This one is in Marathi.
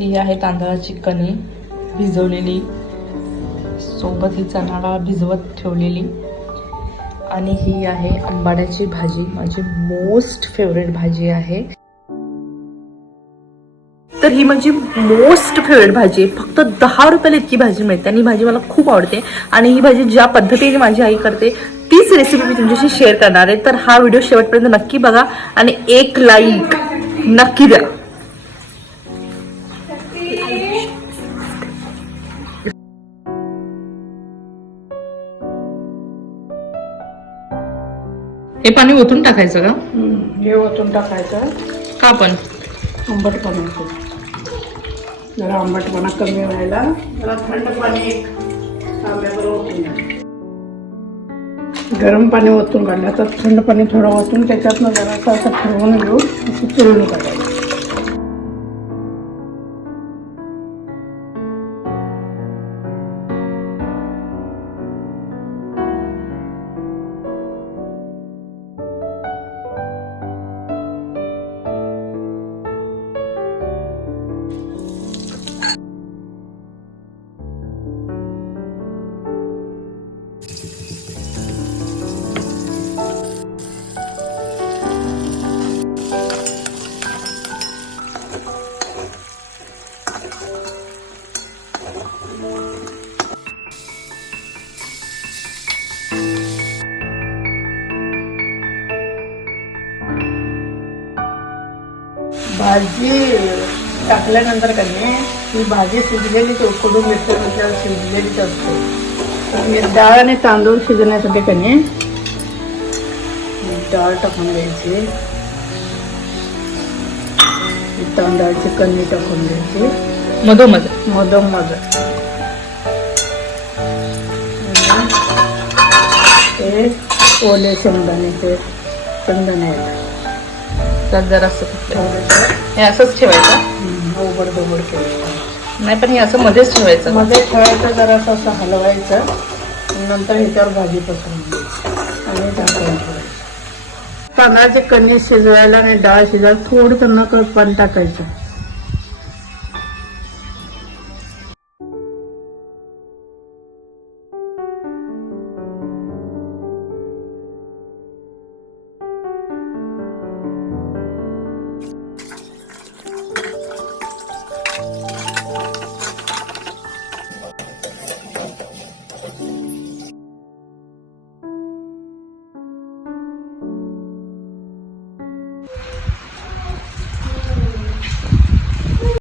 ही आहे तांदळाची कणी भिजवलेली. सोबत ही चणा डाळ भिजवत ठेवलेली. आणि ही आहे आंबाड्याची भाजी माझी मोस्ट फेवरेट भाजी आहे. तर ही माझी मोस्ट फेवरेट भाजी आहे. फक्त दहा रुपयाला इतकी भाजी मिळते आणि ही भाजी मला खूप आवडते. आणि ही भाजी ज्या पद्धतीने माझी आई करते तीच रेसिपी मी तुमच्याशी शेअर करणार आहे. तर हा व्हिडिओ शेवटपर्यंत नक्की बघा आणि एक लाईक नक्की द्या. हे पाणी ओतून टाकायचं का? हे ओतून टाकायचं. का पण? आंबटपणा जरा आंबटपणा कमी व्हायला. जरा थंड पाणी एक ओतून. गरम पाणी ओतून काढलं तर थंड पाणी थोडं ओतून त्याच्यातनं जरासं असं फिरवून घेऊन असं चुरून काढायचं. भाजी टाकल्यानंतर का नाही ही भाजी शिजलेलीच उकडून घेतली म्हणजे शिजलेलीच असते. डाळ आणि तांदूळ शिजण्यासाठी का नाही डाळ टाकून द्यायची तांदळाची कणी टाकून द्यायची मधोमध. मधम मध हे ओले शेंगदाणे ते शेंगदाणे त्यात जरा असं हे असंच ठेवायचं. ओबड दोबड केलं नाही पण हे असं मध्येच ठेवायचं. मध्ये ठेवायचं जरासं असं हलवायचं. नंतर ह्याच्यावर भाजी पसरून आणि झाकून ठेवायचं तांदळाचे कणी शिजवायला आणि डाळ शिजवायला थोडं त्यांना पाणी टाकायचं.